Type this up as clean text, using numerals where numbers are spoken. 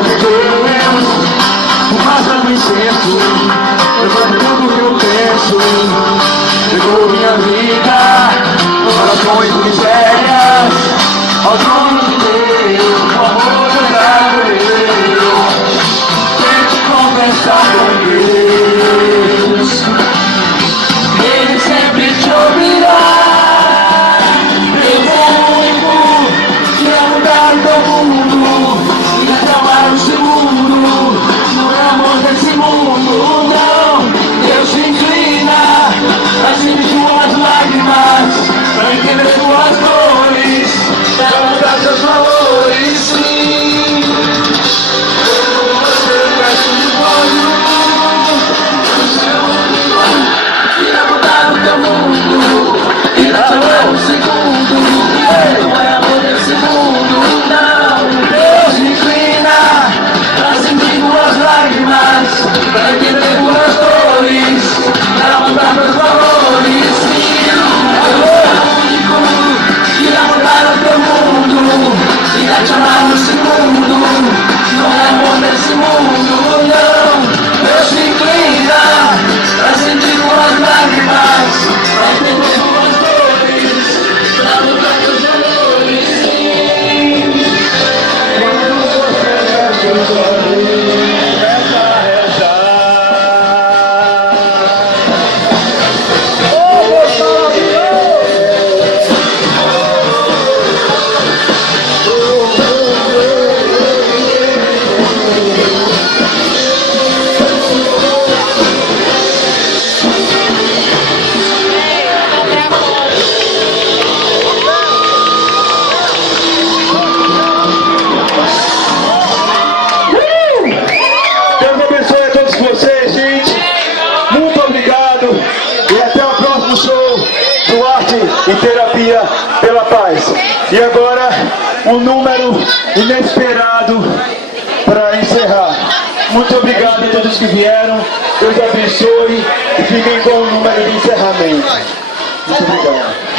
Deus, fumaça do incenso, levanta tudo que eu penso. Levou minha vida, orações e misérias, ao trono de Deus, o amor verdadeiro. Tente conversar com Deus, Ele sempre te ouvirá. Deus é único, que é mudar o teu mundo e acalmar o segundo. Não é amor desse mundo, não. Deus se inclina pra sentir suas lágrimas, pra entender suas dores, pra mudar seus valores, sim. Você peça um olho, você é único, que é mudar o teu mundo e acalmar o segundo. Não é amor desse mundo, não. Deus se inclina pra sentir suas lágrimas, pra entender suas dores, pra mudar meus valores, sim. É único, que vai mudar o teu mundo e vai te amar no segundo. Não é amor desse mundo, não. Deus se inclina pra sentir suas lágrimas, pra entender suas dores, pra mudar meus valores, sim. Quando você seus olhos começa a rezar, Deus abençoe a todos vocês, gente. Muito obrigado. E até o próximo show do Arte e Terapia pela Paz. E agora, um número inesperado para encerrar. Muito obrigado a todos que vieram. Deus abençoe e fiquem com o número de encerramento. Muito obrigado.